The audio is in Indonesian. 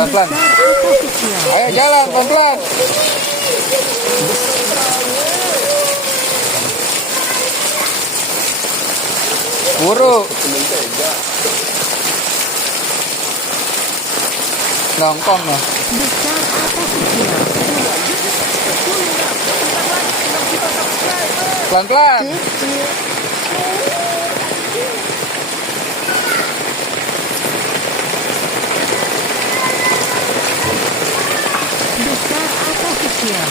pelan-pelan. Besar atau kecil? Ayo jalan pelan-pelan. Buru. Nongkong ya. Besar atau kecil? Pelan-pelan. Kecil. Besar atau kecil?